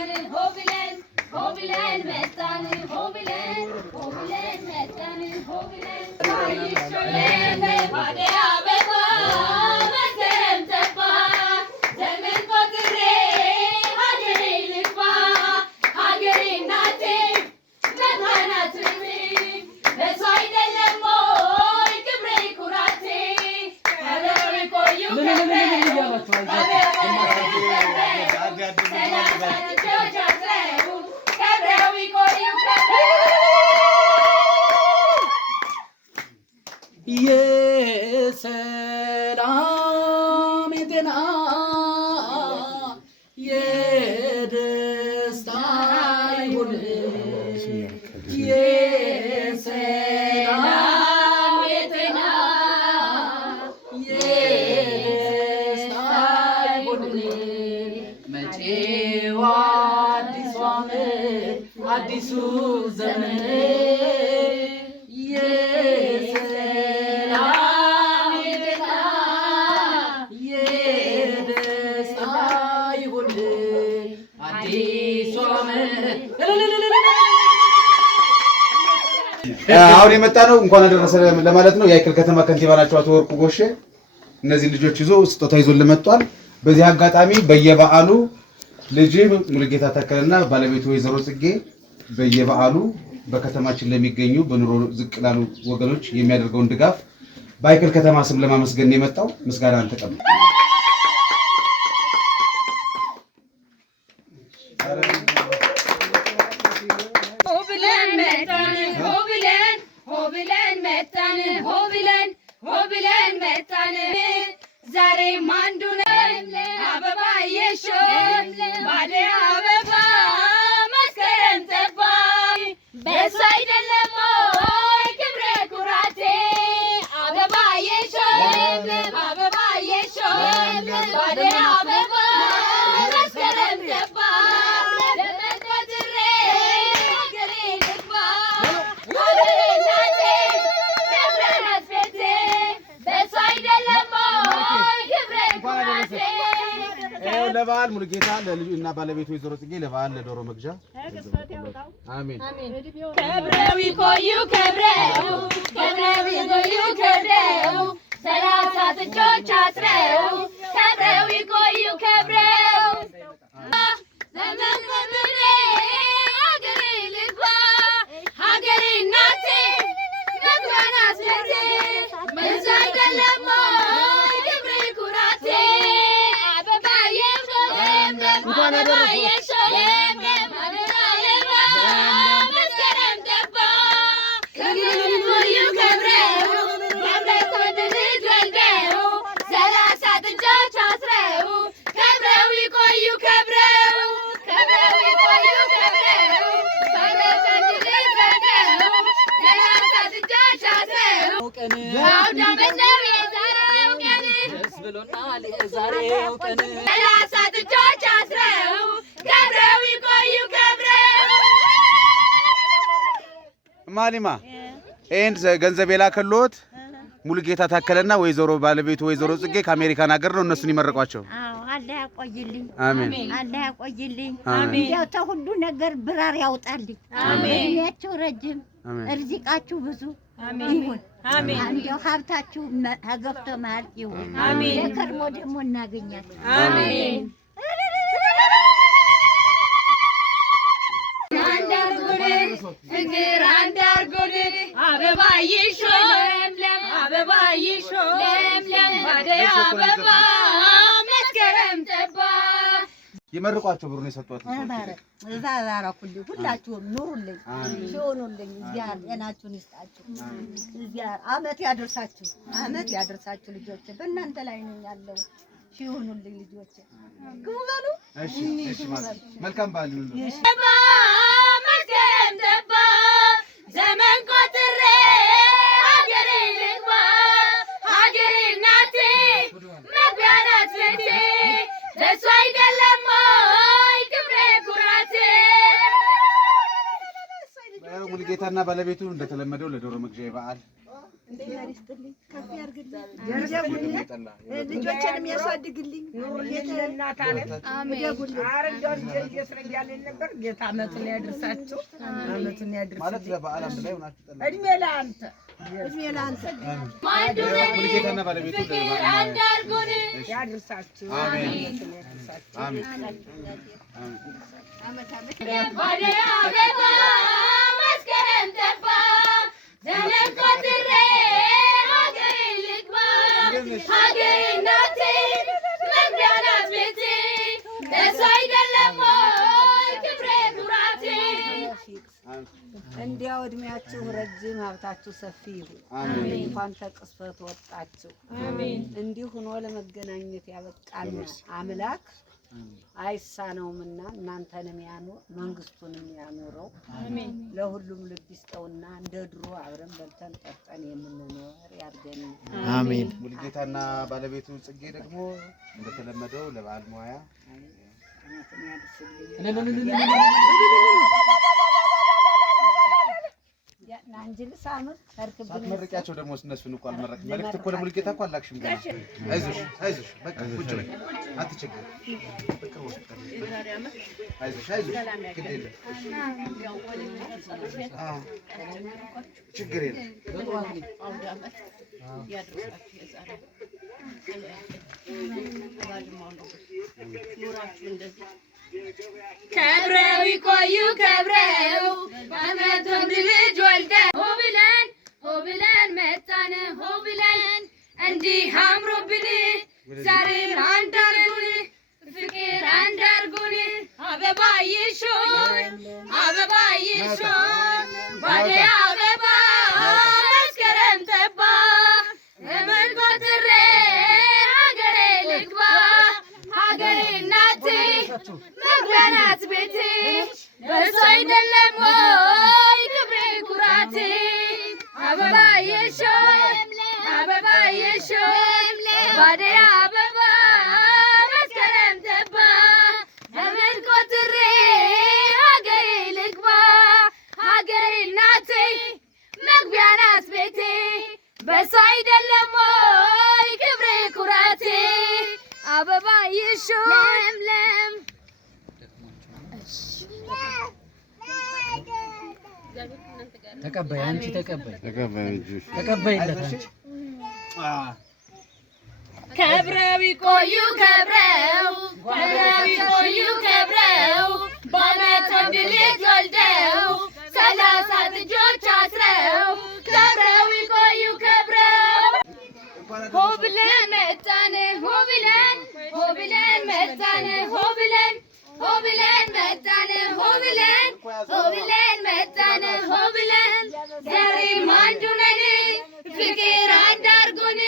መጣን ሆብለን ሆብለን መጣን ሆብለን ሆብለን መጣን ሆብለን ይሽለን ባዲያ አበባ መስከረም ጠባ ዘመን ቆጥሬ ሀገሬ ልግባ ሀገሬ እናቴ መጣናት በሷ አይደለም ወይ ክብሬ ኩራቴ ከበሮ ቆዩ የሰላም የጤና የደስታ ይሁን የሰላም የጤና የደስታ ይሁን መጪው አዲሱ ዓመት አዲሱ ዘመን አሁን የመጣ ነው እንኳን አደረሰ ለማለት ነው። የአይክል ከተማ ከንቲባ ናቸው አቶ ወርቁ ጎሼ። እነዚህ ልጆች ይዞ ስጦታ ይዞ ለመጥቷል። በዚህ አጋጣሚ በየበዓሉ ልጅ ሙሉጌታ ተከለና ባለቤቱ ወይዘሮ ጽጌ በየበዓሉ በከተማችን ለሚገኙ በኑሮ ዝቅ ላሉ ወገኖች የሚያደርገውን ድጋፍ በአይክል ከተማ ስም ለማመስገን የመጣው ምስጋናን ተቀበል። ሆብለን መጣን ዛሬ ማንዱ ነን አበባ የሾም ባዲያ አበባ መስከረም ጠባ በሷ አይደለም ወይ ክብሬ ኩራቴ አበባ የሾም ባዲያ አበባ መስከረም ጠባ ዘመን ቆጥሬ ሀገሬ ልግባ ሀገሬ እናቴ መብራናት ቤቴ በሷ አይደለም ወይ ክብሬ ኩራቴ ለበዓል ሙሉጌታ ለልጁ እና ባለቤቱ ወይዘሮ ጽጌ ለበዓል ለዶሮ መግዣ አሜን። ከብረው ይቆዩ ከብረው ይቆዩ ከብረው 30 ጥጆች አስረው ከብረው ይቆዩ ከብረው ዘመን ቆጥሬ ሀገሬ ልግባ ሀገሬ እናቴ መግባናት ቤቴ በዛ አይደለም ወይ ክብሬ ኩራቴ አበባዬ መስከረም ጠባ ከብረው ከብረው ወንድ ልጅ ወልደው 30 ጥጆች አስረው ከብረው ይቆዩ ከብረው ይቆዩ ከብረው ወንድ ልጅ ወልደው 30 ጥጆች አስረው አውደ ዓመት ነው የዛሬው ቀን ደስ ብሎናል የዛሬው ቀን 30 ጥጆች አስረው ከብረው ይቆዩ ከብረው ማሊማ ይሄን ገንዘብ የላከልዎት ሙሉጌታ ታከለና ወይዘሮ ባለቤቱ ወይዘሮ ጽጌ ከአሜሪካን ሀገር ነው። እነሱን ይመረቋቸው። አዎ አላህ ያቆይልኝ። አሜን። አላህ ያቆይልኝ። አሜን። ያው ተሁሉ ነገር ብራር ያውጣልኝ። አሜን። እድሜያችሁ ረጅም እርዚቃችሁ ብዙ ይሁን። አሜን። እንደው ሀብታችሁ ተገፍቶ ማያልቅ ይሁን። አሜን። የከርሞ ደግሞ እናገኛለን። አሜን። ፍቅር አንድ አርጎልን አበባ ይሾም አበባ ይሾም ባዲያ አበባ መስከረም ጠባ ይመርቋቸው ብሩን የሰጧት እዛ ዛራኩልኝ ሁላችሁም ኑሩልኝ ሲሆኑልኝ እግዚአብሔር ጤናችሁን ይስጣችሁ። እግዚአብሔር አመት ያደርሳችሁ ልጆች በእናንተ ላይ ነኝ ያለው ሲሆኑልኝ ልጆች ግቡ በሉ። እሺ መልካም በዓል ይሁን። መስከረም ጠባ ዘመን ቆጥሬ ሀገሬ ልግባ ሀገሬ እናቴ መግቢያ ናት ቤቴ በሷ አይደለም ወይ ክብሬ ኩራቴ ሙሉጌታና ባለቤቱ እንደተለመደው ለዶሮ መግዣ በዓል ከፍ ያርግልኝ ልጆችንም ያሳድግልኝ እናት አለት አረዳው እየስረያለን ነበር ጌታ አመቱን ያድርሳችሁ አመቱን ያድርስ ማለት ለበዓል አንድ ላይ ሆናችሁ ጠላ እድሜ ለአንተ ሙሉጌታና ባለቤቱ አንድ አድርጉን ያድርሳችሁ አሜን ባደይ አበባ መስከረም ጠባ ዘመን ቆጥሬ ሀገሬ ልግባ ሀገሬ እናቴ መግቢያ ናት ቤቴ ለእሱ አይደለም ወይ ክብሬ ኩራቴ እንዲያው እድሜያችሁ ረጅም ሀብታችሁ ሰፊ ይሁን እንኳን ተቅስፈት ወጣችሁ እንዲህ ሆኖ ለመገናኘት ያበቃን አምላክ አይሳነውምና እናንተንም ያኑር መንግስቱንም ያኑረው ለሁሉም ልብ ይስጠውና እንደ ድሮ አብረን በልተን ጠጥተን የምንኖር ያድርገን አሜን። ሙሉጌታና ባለቤቱ ጽጌ ደግሞ እንደተለመደው ለበዓል መዋያ አንጅል ሳምንት ሳትመርቂያቸው ደግሞ እነሱን እኮ አልመረቅም። መልዕክት እኮ ለሙሉጌታ እኮ አላክሽም ገና። አይዞሽ አይዞሽ በቃ ቁጭ በይ አትቸገሪ። አይዞሽ አይዞሽ ግድ የለም ችግር የለም። ከብረው ይቆዩ ከብረው በአመት ወንድ ልጅ ወልደው ሆ ብለን መጣን ሆ ብለን እንዲህ አምሮብን ዛሬም አንድ አርጉን ፍቅር አንድ አርጉን አበባዬሾን አበባዬሾን ባደይ አበባ መስከረም ጠባ ዘመን ቆጥሬ ሀገሬ ልግባ ሀገሬ እናቴ መግቢያ ናት ቤቴ በእሱ አይደለም ወይ ክብሬ ኩራቴ አበባዬሾን ባደይ አበባ መስከረም ጠባ ዘመን ቆጥሬ ሀገሬ ልግባ ሀገሬ እናቴ መግቢያ ናት ቤቴ በእሱ አይደለም ወይ ክብሬ ኩራቴ አበባዬሾን ለምለም ተቀበይ አንቺ ተቀበይ ተቀበይለት አንቺ ከብረው ይቆዩ ከብረው በአመት ወንድ ልጅ ወልደው 30 ልጆች አስረው ከብረው ይቆዩ ከብረው ሆ ብለን መጣን ሆ ብለን መጣን ሆ ብለን መጣን ሆ ብለን ዛሬም አንድ ነን ፍቅር አንድ አርጉን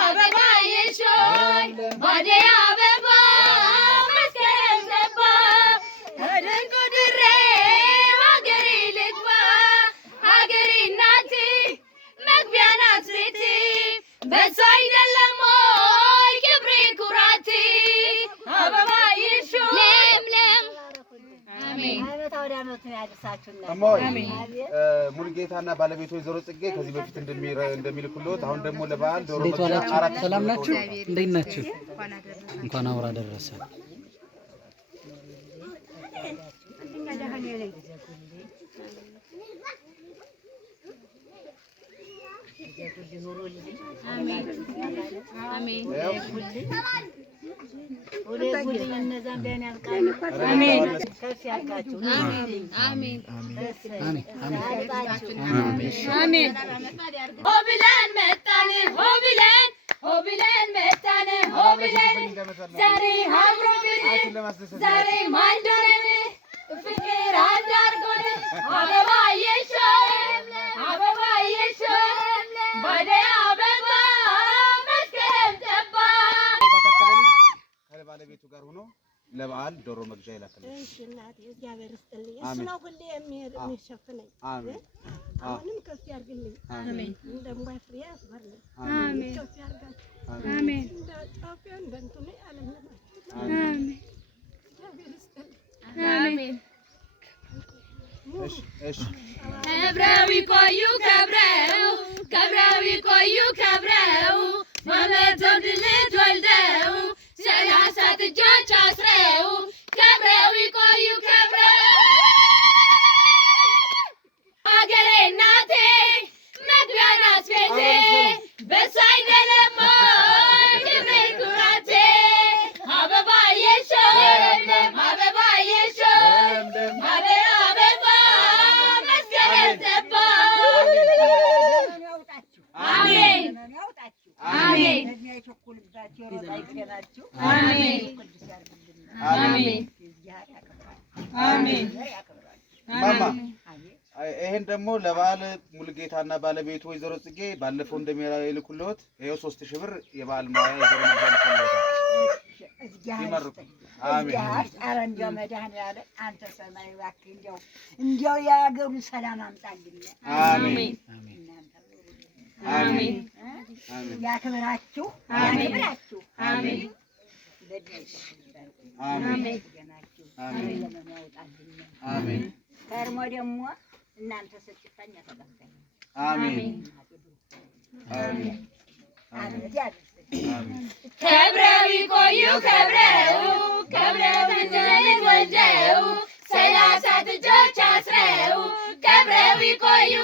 አበባዬሾን ባደይ አበባ መስከረም ጠባ ዘመን ቆጥሬ ሀገሬ ልግባ ሀገሬ እናቴ መግቢያ ናት ቤቴ በእሱ አይደለም ወይ ክብሬ ኩራቴ አበባዬሾን ለምለም ሙሉጌታና ባለቤቱ ወይዘሮ ጽጌ ከዚህ በፊት እንደሚልኩልዎት አሁን ደግሞ ለበዓል ዶሮ ሰላም ናችሁ? እንዴት ናችሁ? እንኳን አውራ ደረሰ። ዛሬ ማንዶረን ፍቅር አንድ አርጎን አበባዬሾን ባደይ አበባ መስከረም ጠባ ከባለቤቱ ጋር ሆኖ ለበዓል ዶሮ መግዣ ይላክልኝ። እሺ እናቴ እግዚአብሔር ይስጥልኝ። እሱ ነው ሁሌ የሚሸፍነኝ። አሜን። አሁንም ከፍ ያርግልኝ። አሜን። እንደምባይ ፍሬ ያስበርልኝ። አሜን። ከፍ ያርጋችሁ። አሜን። እንደ ጣፊያ እንደንቱኔ አለምናችሁ። አሜን። እግዚአብሔር ይስጥልኝ። አሜን። እሺ ከብረው ይቆዩ ከብረው ከብረው ይቆዩ ከብረው ማመት ልጅ ወልደው 30 ጥጆች አስረው ከብረው ይቆዩ ከብረው አገሬ እናቴ መግቢያ ናት ቤቴ በሱ አይደለም ክብሬ ኩራቴ አበባዬ ሾህ አበባዬ ሾህ አበባ መስከረም ጠባ አሜን አሜን አሜን አሜን ማማ ይሄን ደግሞ ለበዓል ሙሉጌታና ባለቤቱ ወይዘሮ ጽጌ ባለፈው እንደሚልኩልዎት ይሄው 3000 ብር የበዓል ማያ ወይዘሮ ይመርቁ። አሜን። ኧረ እንደው መድኃኒዓለም አንተ ሰማይ እባክህ እንደው የሀገሩን ሰላም አምጣልኝ። አሜን አሜን ያክብራችሁ ያክብራችሁ። አሜን አሜን አሜን አሜን ከርሞ ደግሞ እናንተ ስትፈኝ ተቀበል። አሜን አሜን ከብረው ይቆዩ ከብረው ከብረው ልጅ ወልደው 30 ጥጆች አስረው ከብረው ይቆዩ